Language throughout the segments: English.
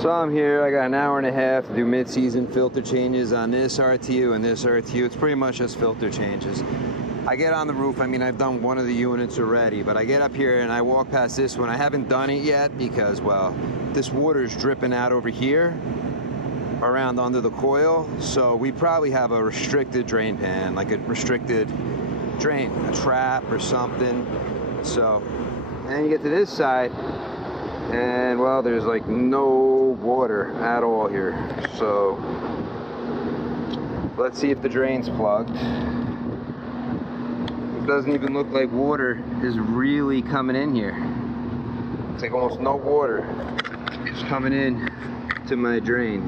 So I'm here, I got an hour and a half to do mid-season filter changes on this RTU and this RTU. It's pretty much just filter changes. I get on the roof, I mean, I've done one of the units already, but I get up here and I walk past this one. I haven't done it yet because, well, this water's dripping out over here around under the coil. So we probably have a restricted drain pan, like a restricted drain, a trap or something. So, and then you get to this side, and well, there's like no water at all here. So let's see if the drain's plugged. It doesn't even look like water is really coming in here. It's like almost no water is coming in to my drain.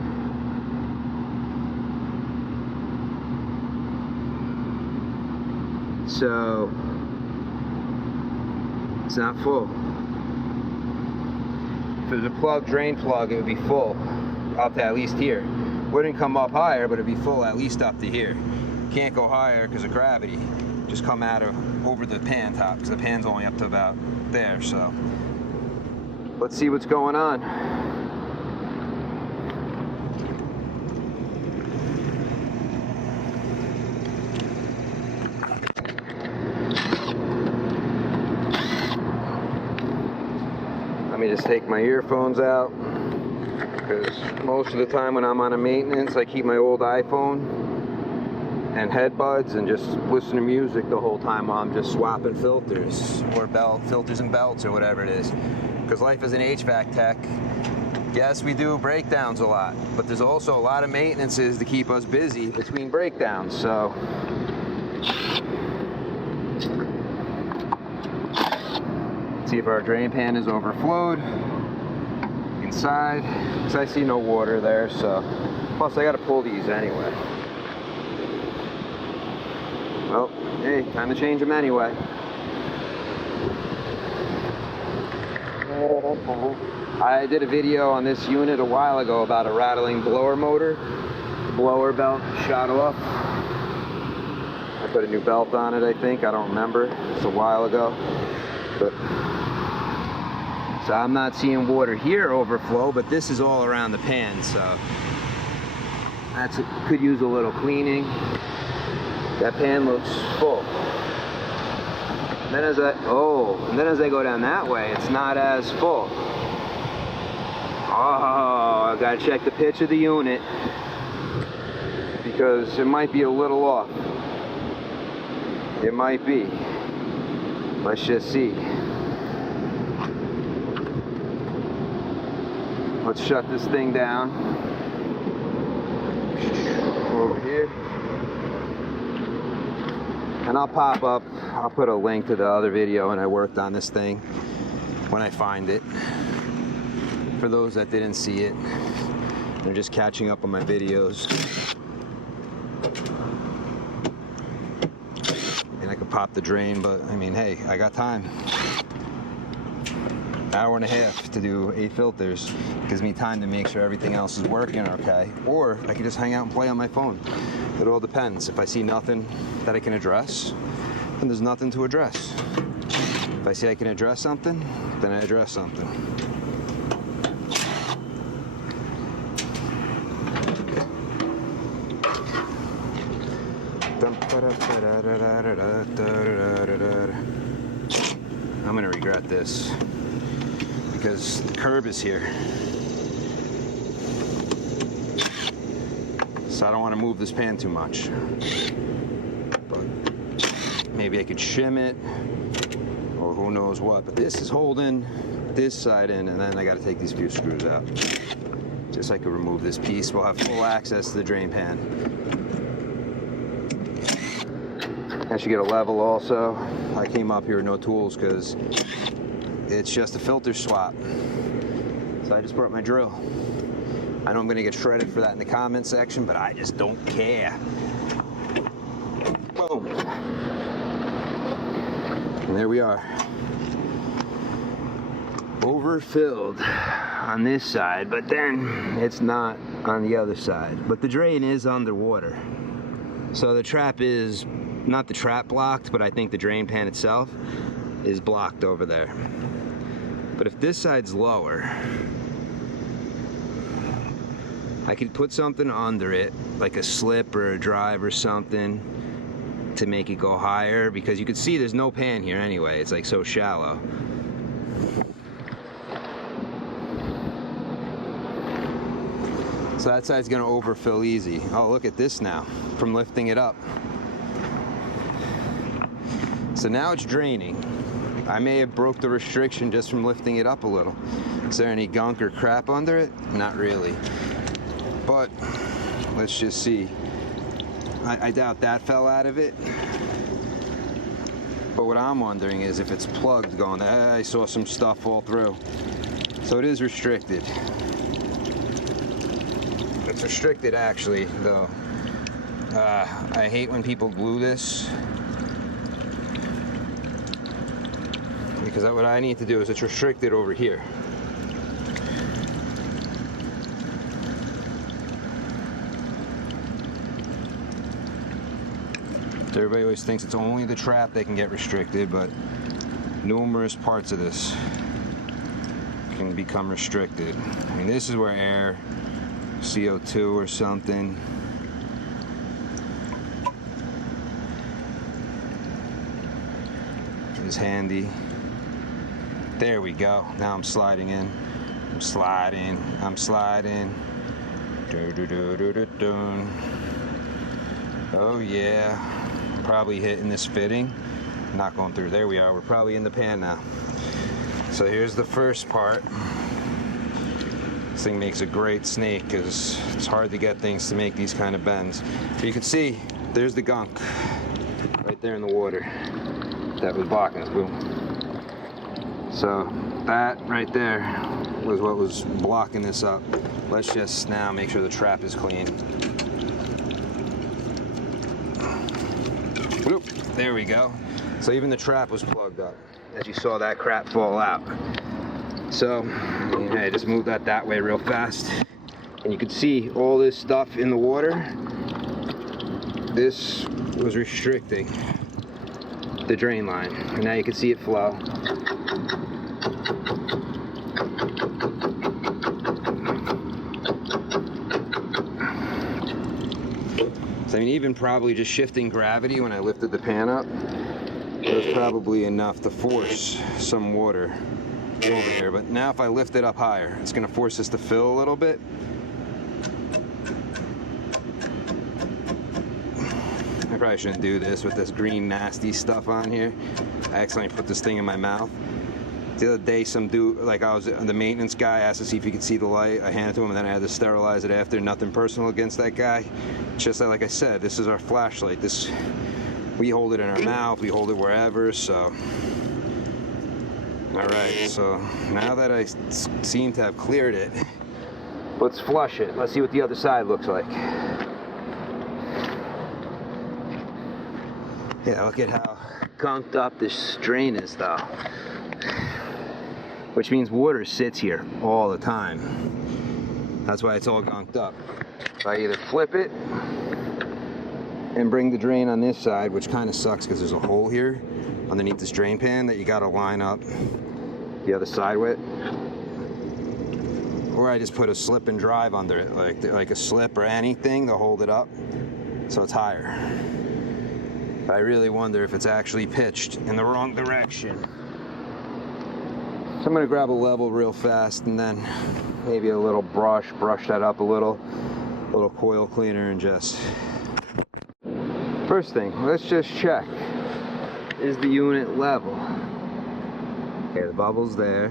So it's not full. If it was a plug, drain plug, it would be full up to at least here. Wouldn't come up higher, but it'd be full at least up to here. Can't go higher because of gravity. Just come out of over the pan top, because the pan's only up to about there. So let's see what's going on. Let me just take my earphones out, because most of the time when I'm on a maintenance, I keep my old iPhone and headbuds and just listen to music the whole time while I'm just swapping filters or filters and belts or whatever it is. Because life as an HVAC tech, yes, we do breakdowns a lot, but there's also a lot of maintenances to keep us busy between breakdowns. So see if our drain pan is overflowed inside, because I see no water there. So plus I got to pull these anyway. Well, hey, time to change them anyway. I did a video on this unit a while ago about a rattling blower motor. The blower belt shot off. I put a new belt on it, I think. I don't remember. It's a while ago. But so I'm not seeing water here overflow, but this is all around the pan, so that's it. Could use a little cleaning. That pan looks full. And then as I go down that way, it's not as full. Oh, I gotta check the pitch of the unit, because it might be a little off. It might be. Let's just see. Let's shut this thing down. Over here. And I'll put a link to the other video when I worked on this thing, when I find it. For those that didn't see it, they're just catching up on my videos. And I could pop the drain, but I mean, hey, I got time. Hour and a half to do 8 filters. Gives me time to make sure everything else is working okay. Or I can just hang out and play on my phone. It all depends. If I see nothing that I can address, then there's nothing to address. If I see I can address something, then I address something. I'm gonna regret this, because the curb is here. So I don't want to move this pan too much. But maybe I could shim it, or who knows what. But this is holding this side in, and then I got to take these few screws out. Just so I could remove this piece. We'll have full access to the drain pan. I should get a level also. I came up here with no tools because it's just a filter swap. So I just brought my drill. I know I'm going to get shredded for that in the comment section, but I just don't care. Boom. And there we are. Overfilled on this side, but then it's not on the other side. But the drain is underwater. So the trap is, not the trap blocked, but I think the drain pan itself is blocked over there. But if this side's lower, I could put something under it, like a slip or a drive or something, to make it go higher, because you can see there's no pan here anyway. It's like so shallow. So that side's gonna overfill easy. Oh, look at this now, from lifting it up. So now it's draining. I may have broke the restriction just from lifting it up a little. Is there any gunk or crap under it? Not really. But let's just see. I doubt that fell out of it. But what I'm wondering is if it's plugged going, I saw some stuff fall through. So it is restricted. It's restricted actually, though. I hate when people glue this, because what I need to do is it's restricted over here. Everybody always thinks it's only the trap that can get restricted, but numerous parts of this can become restricted. I mean, this is where air, CO2 or something. Is handy. There we go. Now I'm sliding in. I'm sliding. I'm sliding. Oh yeah. Probably hitting this fitting. Not going through. There we are. We're probably in the pan now. So here's the first part. This thing makes a great snake because it's hard to get things to make these kind of bends. But you can see there's the gunk right there in the water that was blocking us. Boom. So that right there was what was blocking this up. Let's just now make sure the trap is clean. Whoop, there we go. So even the trap was plugged up, as you saw that crap fall out. So I just moved that way real fast, and you can see all this stuff in the water. This was restricting the drain line, and now you can see it flow. So I mean, even probably just shifting gravity when I lifted the pan up, it was probably enough to force some water over here. But now if I lift it up higher, it's going to force this to fill a little bit. I probably shouldn't do this with this green nasty stuff on here. I accidentally put this thing in my mouth. The other day, some dude, like I was the maintenance guy, asked to see if he could see the light. I handed it to him, and then I had to sterilize it after. Nothing personal against that guy. Just like I said, this is our flashlight. This, we hold it in our mouth, we hold it wherever. So, all right. So now that I seem to have cleared it, let's flush it. Let's see what the other side looks like. Yeah, look at how gunked up this drain is, though. Which means water sits here all the time. That's why it's all gunked up. So I either flip it and bring the drain on this side, which kind of sucks because there's a hole here underneath this drain pan that you got to line up the other side with. Or I just put a slip and drive under it, like a slip or anything to hold it up so it's higher. But I really wonder if it's actually pitched in the wrong direction. So I'm going to grab a level real fast, and then maybe a little brush that up a little coil cleaner, and just... First thing, let's just check. Is the unit level? Okay, the bubble's there.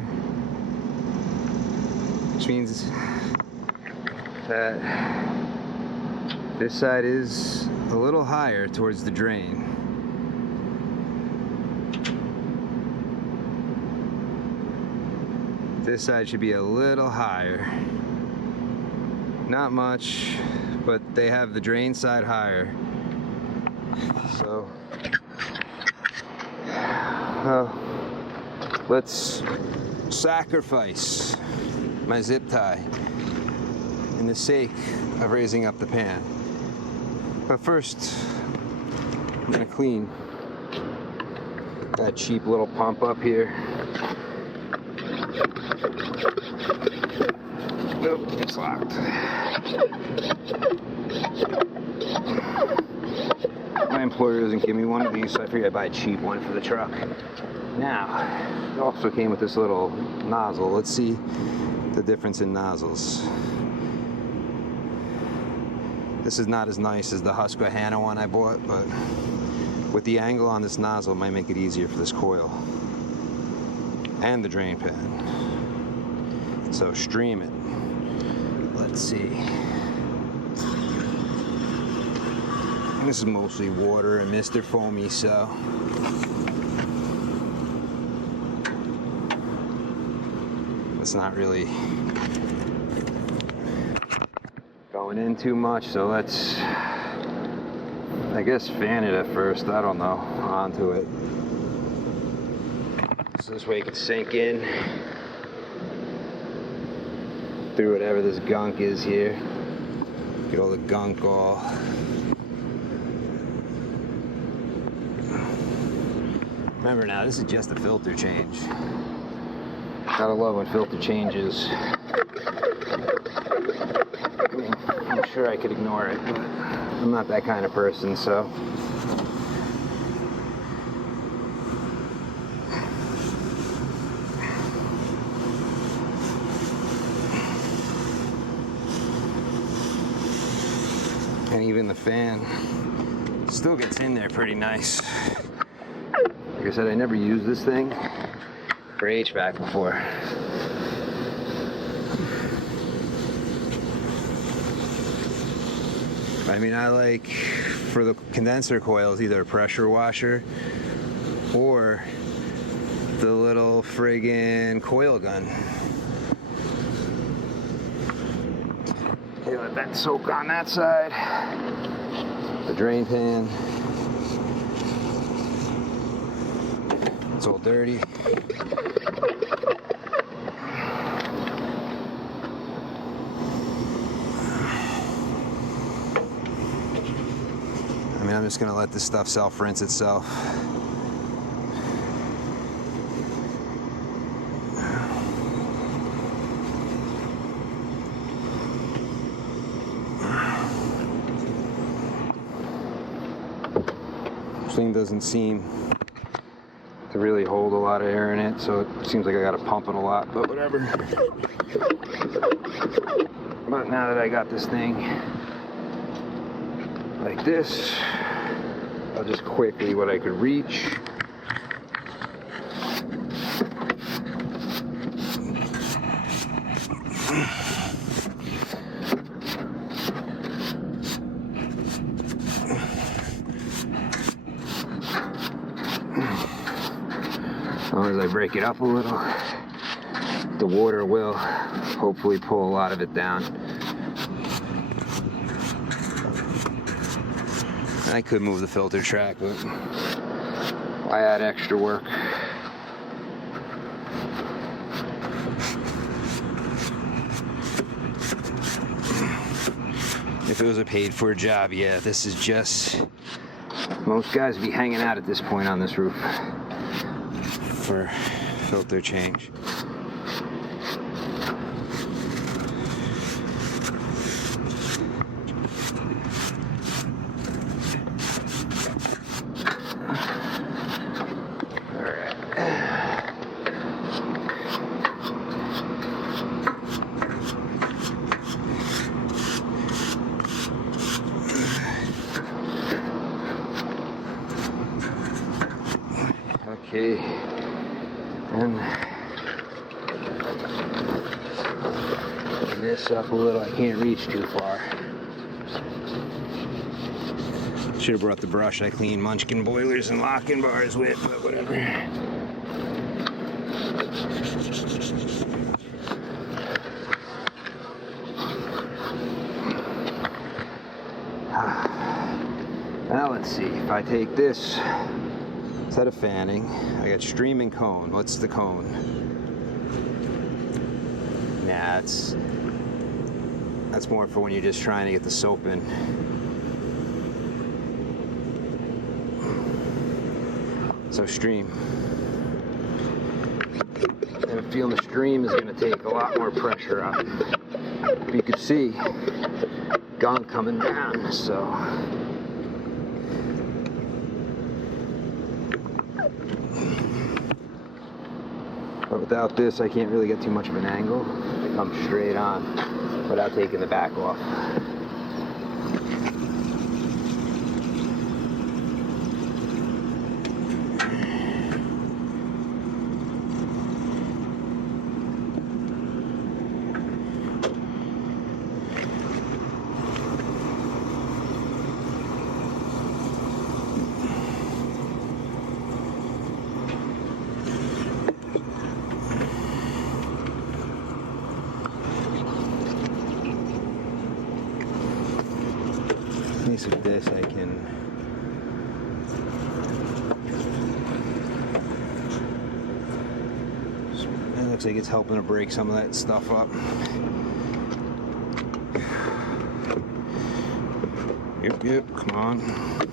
Which means that this side is a little higher towards the drain. This side should be a little higher. Not much, but they have the drain side higher. So, let's sacrifice my zip tie in the sake of raising up the pan. But first, I'm gonna clean that cheap little pump up here. Nope, it's locked. My employer doesn't give me one of these, so I figured I'd buy a cheap one for the truck. Now, it also came with this little nozzle. Let's see the difference in nozzles. This is not as nice as the Husqvarna one I bought, but with the angle on this nozzle, it might make it easier for this coil and the drain pan. So stream it. Let's see. And this is mostly water and Mr. Foamy, so it's not really going in too much, so let's, I guess, fan it at first, I don't know, onto it. So this way it can sink in through whatever this gunk is here. Get all the gunk all. Remember now, this is just a filter change. Gotta love when filter changes. I mean, I'm sure I could ignore it, but I'm not that kind of person, so. And even the fan still gets in there pretty nice. Like I said, I never used this thing for HVAC before. I mean, I like, for the condenser coils, either a pressure washer or the little friggin' coil gun. Okay, let that soak on that side. The drain pan. It's all dirty. I mean, I'm just gonna let this stuff self-rinse itself. This thing doesn't seem to really hold a lot of air in it, so it seems like I gotta pump it a lot, but whatever. But now that I got this thing like this, I'll just quickly, what I could reach, as long as I break it up a little, the water will hopefully pull a lot of it down. I could move the filter track, but why add extra work? If it was a paid-for job, yeah, this is just, most guys would be hanging out at this point on this roof for filter change. Okay, and open this up a little. I can't reach too far. Should have brought the brush I clean Munchkin boilers and locking bars with, but whatever. Now let's see, if I take this, instead of fanning, I got streaming cone. What's the cone? Nah, that's more for when you're just trying to get the soap in. So stream. And I'm feeling the stream is going to take a lot more pressure out. you could see gunk coming down, so. But without this, I can't really get too much of an angle. It comes straight on without taking the back off. With this, I can it looks like it's helping to break some of that stuff up. Yep, come on.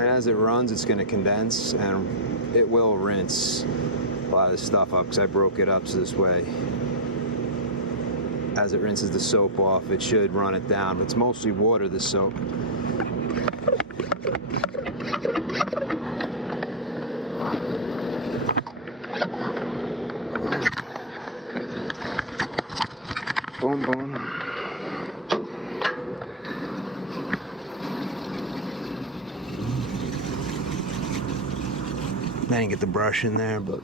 And as it runs, it's going to condense and it will rinse a lot of this stuff up because I broke it up so this way. As it rinses the soap off, it should run it down. But it's mostly water, this soap. Boom, boom. I didn't get the brush in there, but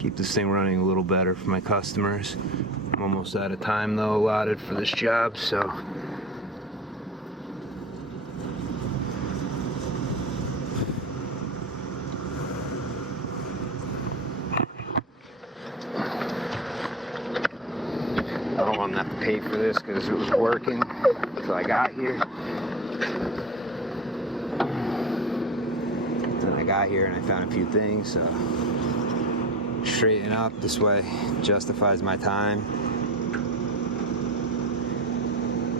keep this thing running a little better for my customers. I'm almost out of time though allotted for this job, so I don't want to have to pay for this because it was working until I got here. Then I got here and I found a few things, so straighten up this way justifies my time.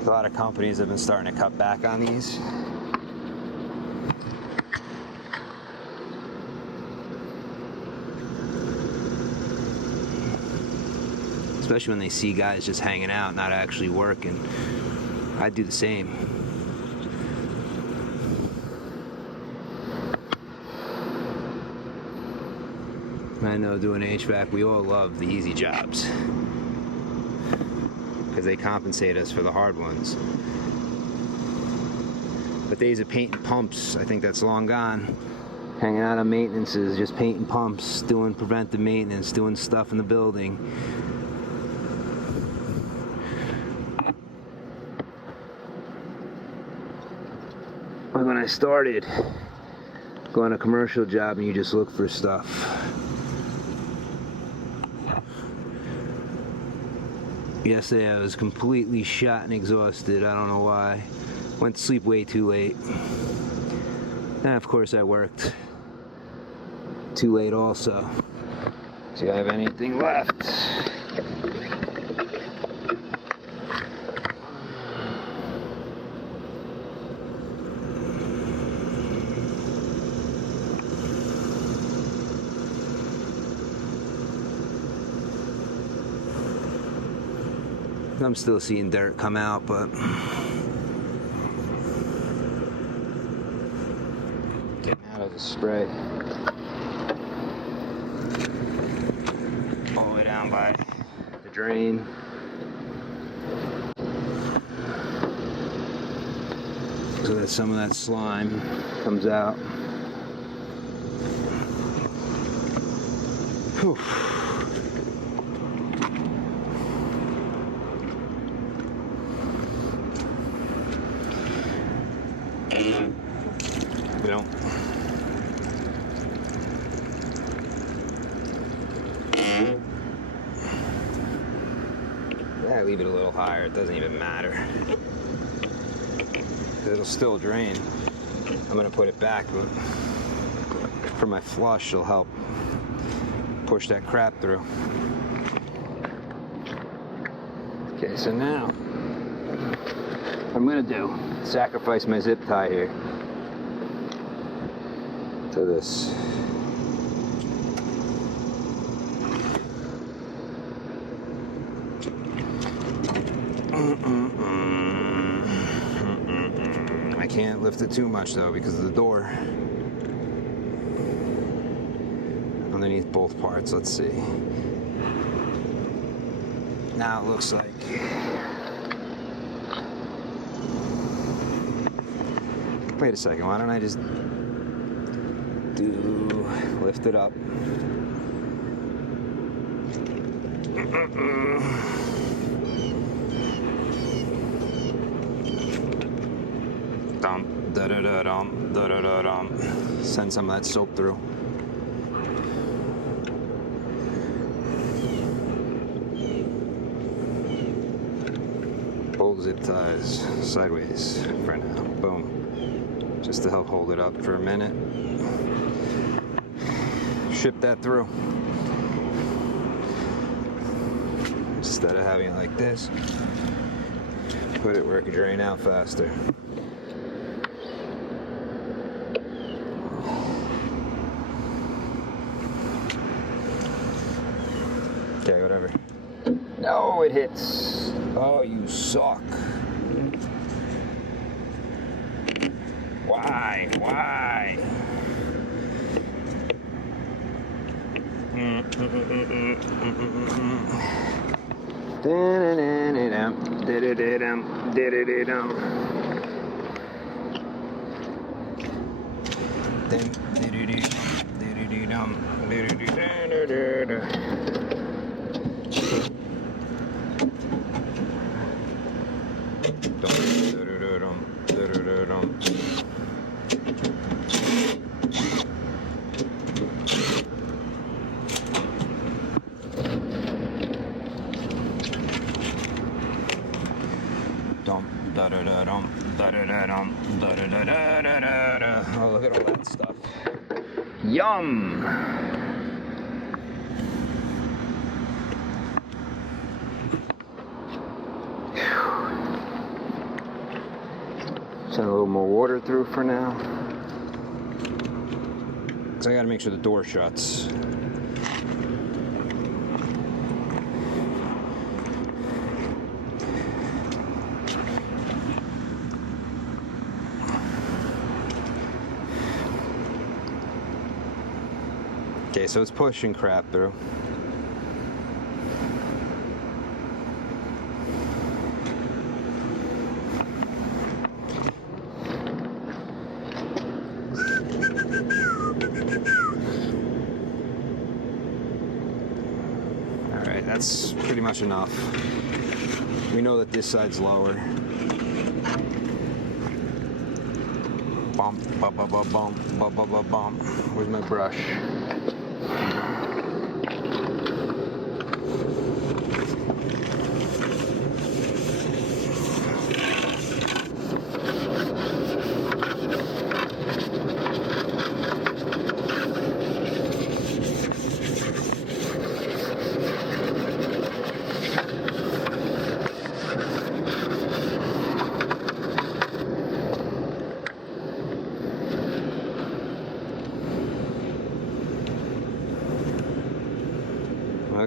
A lot of companies have been starting to cut back on these. Especially when they see guys just hanging out, not actually working. I do the same. I know doing HVAC, we all love the easy jobs because they compensate us for the hard ones. But days of painting pumps, I think that's long gone. Hanging out on maintenances, just painting pumps, doing preventive maintenance, doing stuff in the building. Like when I started going a commercial job and you just look for stuff. Yesterday I was completely shot and exhausted. I don't know why. Went to sleep way too late. And of course I worked too late also. See if I have anything left. I'm still seeing dirt come out, but getting out of the spray. All the way down by the drain. So that some of that slime comes out. Whew. Well, yeah, leave it a little higher. It doesn't even matter. It'll still drain. I'm gonna put it back, but for my flush, it'll help push that crap through. Okay, so now what I'm gonna do, sacrifice my zip tie here to this. I can't lift it too much though because of the door underneath both parts. Let's see. Now it looks like wait a second, why don't I just lift it up. Send some of that soap through. Both zip ties sideways for now. Boom. Just to help hold it up for a minute. Ship that through. Instead of having it like this, put it where it can drain out faster. Okay, whatever. No, it hits. Oh, you suck. Why? Why? Oh, look at all that stuff. Yum! Send a little more water through for now. Because I gotta make sure the door shuts. Okay, so it's pushing crap through. All right, that's pretty much enough. We know that this side's lower. Bump, bump, bump, bump, bump, bump, bump, bump. Where's my brush?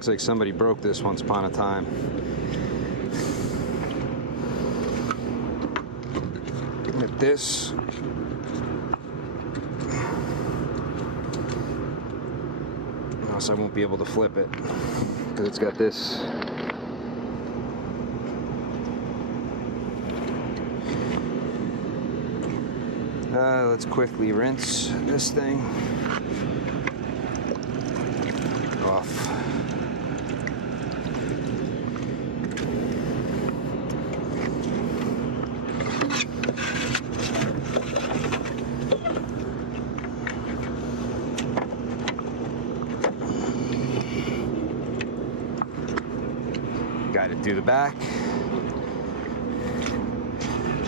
Looks like somebody broke this once upon a time. this. Else I won't be able to flip it because it's got this. Let's quickly rinse this thing off. Got it through the back.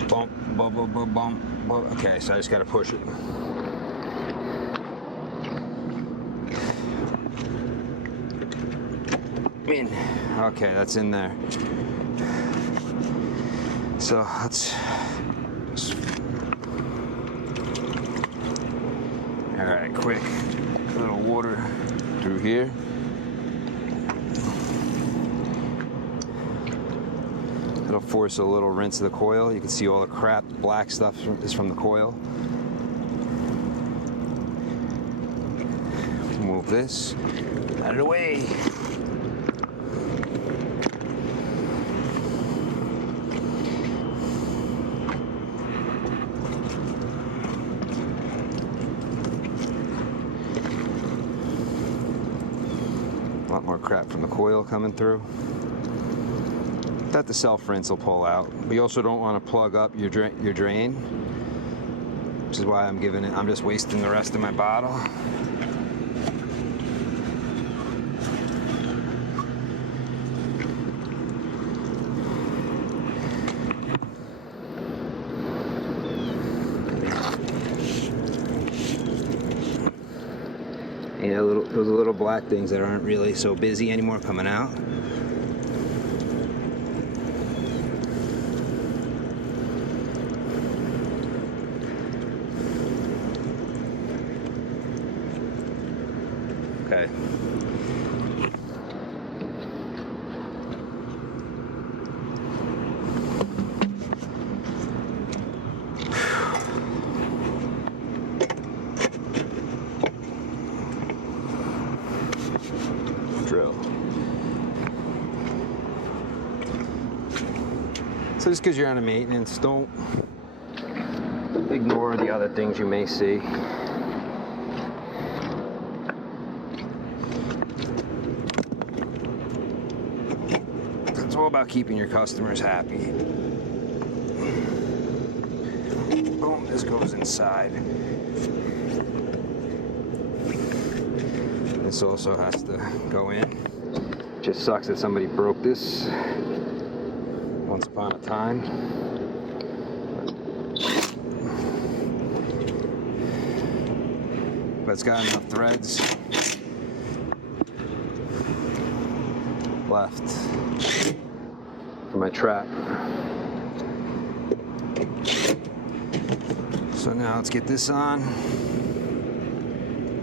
Bump, bump, bump, bump, bump. Okay, so I just got to push it. In. Okay, that's in there. So let's. All right, quick little water through here. It'll force a little rinse of the coil. You can see all the crap, black stuff is from the coil. Move this out of the way. A lot more crap from the coil coming through. That the self-rinse will pull out. We also don't want to plug up your drain, which is why I'm just wasting the rest of my bottle. Yeah, those little black things that aren't really so busy anymore coming out. Okay. Drill. So just because you're on a maintenance, don't ignore the other things you may see. It's all about keeping your customers happy. Boom, this goes inside. This also has to go in. Just sucks that somebody broke this once upon a time. But it's got enough threads left for my trap. So now let's get this on.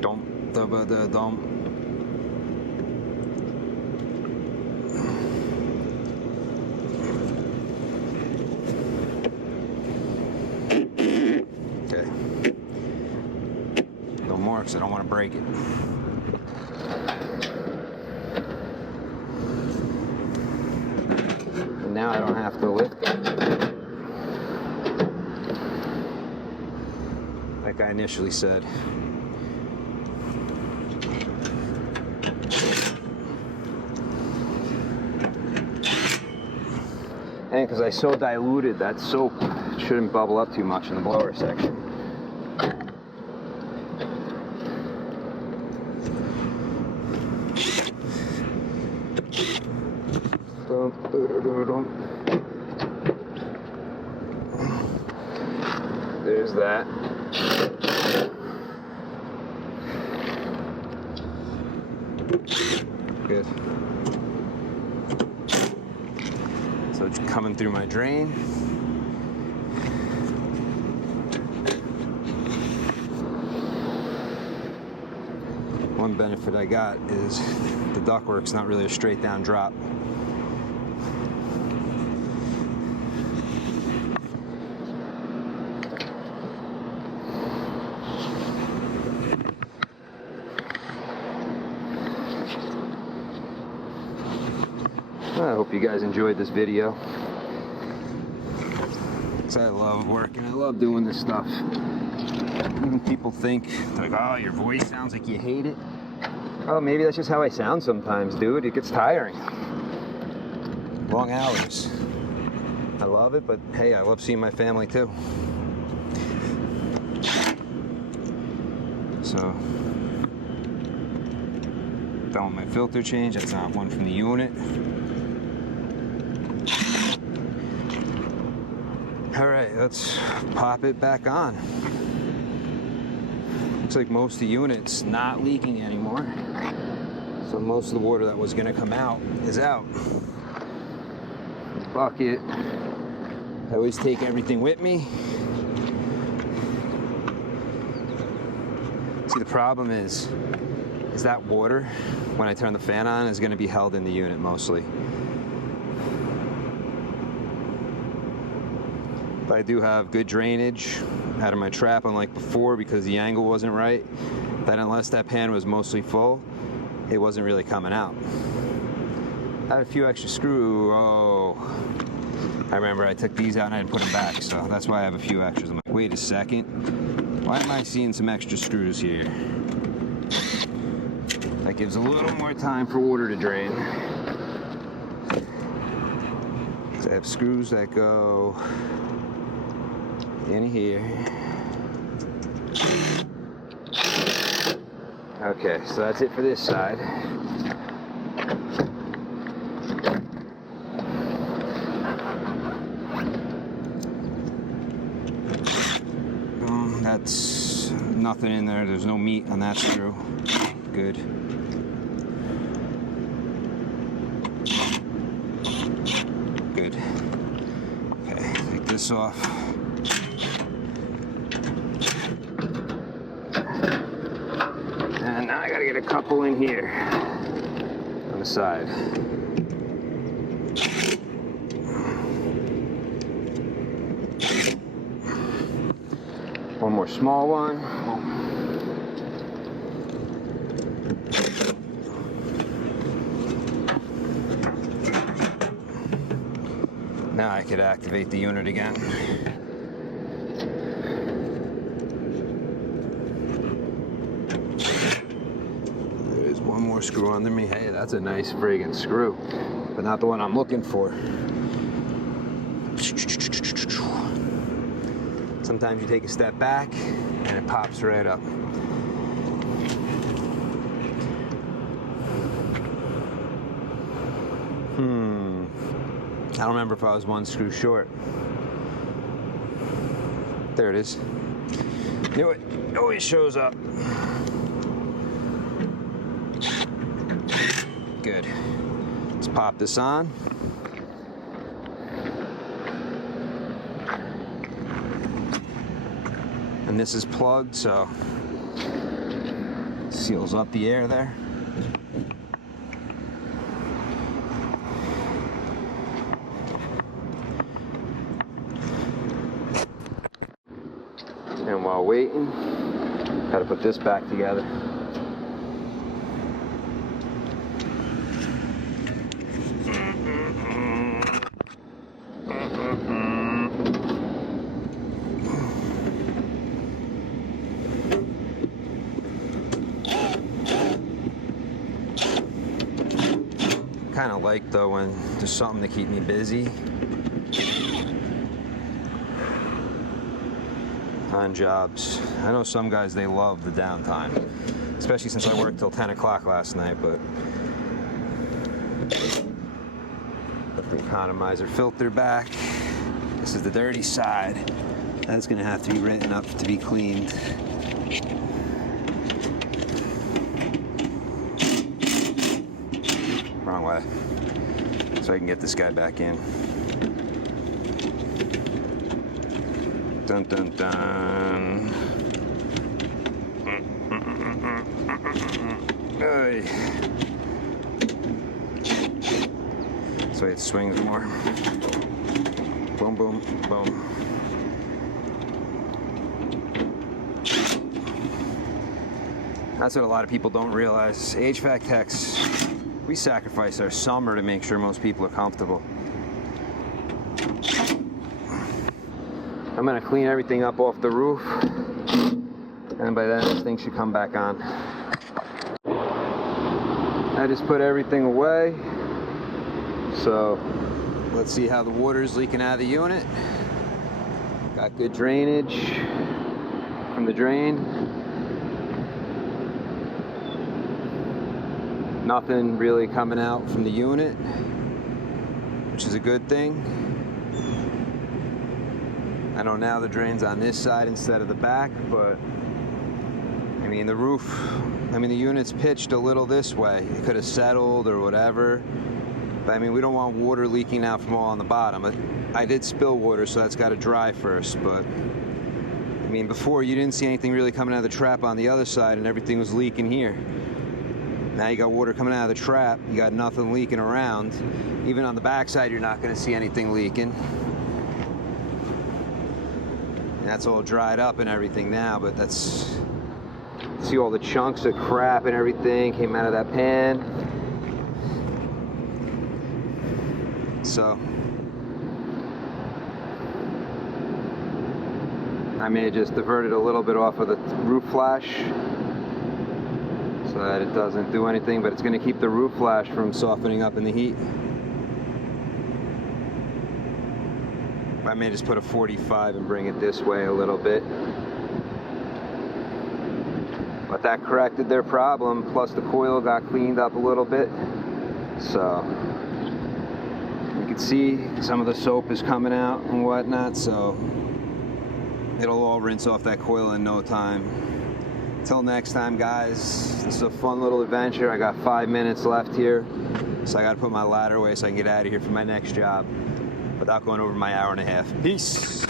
Dump, da dump. Okay. No more because I don't want to break it. Now I don't have to lift it like I initially said. And because I so diluted that soap, it shouldn't bubble up too much in the blower section. There's that. Good. So it's coming through my drain. One benefit I got is the ductwork's not really a straight down drop. I hope you guys enjoyed this video. I love working. I love doing this stuff. Even people think, like, oh, your voice sounds like you hate it. Oh, maybe that's just how I sound sometimes, dude. It gets tiring. Long hours. I love it, but hey, I love seeing my family too. So, done with my filter change. That's not one from the unit. All right, let's pop it back on. Looks like most of the unit's not leaking anymore. So most of the water that was gonna come out is out. Bucket. I always take everything with me. See, the problem is that water, when I turn the fan on, is gonna be held in the unit mostly. But I do have good drainage out of my trap, unlike before, because the angle wasn't right. That unless that pan was mostly full, it wasn't really coming out. I had a few extra screws. Oh, I remember I took these out and I had to put them back, so that's why I have a few extras. I'm like, wait a second, why am I seeing some extra screws here? That gives a little more time for water to drain. So I have screws that go in here. Okay, so that's it for this side. That's nothing in there. There's no meat on that screw. Good. Good. Okay, take this off. And now I gotta get a couple in here on the side. One more small one. Now I could activate the unit again. There's one more screw under me. Hey, that's a nice friggin' screw, but not the one I'm looking for. Sometimes you take a step back and it pops right up. I don't remember if I was one screw short. There it is. Knew it. Always shows up. Good. Let's pop this on. And this is plugged, so seals up the air there. And while waiting, gotta put this back together. Kind of like, though, when there's something to keep me busy on jobs. I know some guys, they love the downtime, especially since I worked till 10 o'clock last night, but put the economizer filter back. This is the dirty side. That's gonna have to be written up to be cleaned. Wrong way. So I can get this guy back in. Dun dun dun. Oy. This way it swings more. Boom, boom, boom. That's what a lot of people don't realize. HVAC techs, We sacrifice our summer to make sure most people are comfortable. I'm gonna clean everything up off the roof, and by then this thing should come back on. I just put everything away, so let's see how the water is leaking out of the unit. Got good drainage from the drain. Nothing really coming out from the unit, which is a good thing. I know now the drain's on this side instead of the back, but I mean the roof, the unit's pitched a little this way. It could have settled or whatever, but I mean we don't want water leaking out from all on the bottom. I did spill water, so that's got to dry first, but I mean before you didn't see anything really coming out of the trap on the other side and everything was leaking here. Now you got water coming out of the trap, you got nothing leaking around. Even on the back side you're not going to see anything leaking. And that's all dried up and everything now, but that's, see all the chunks of crap and everything came out of that pan. So I may have just diverted a little bit off of the roof flash so that it doesn't do anything, but it's going to keep the roof flash from softening up in the heat. I may just put a 45 and bring it this way a little bit. But that corrected their problem, plus the coil got cleaned up a little bit. So you can see some of the soap is coming out and whatnot, so it'll all rinse off that coil in no time. Till next time, guys, this is a fun little adventure. I got 5 minutes left here, so I got to put my ladder away so I can get out of here for my next job without going over my hour and a half. Peace.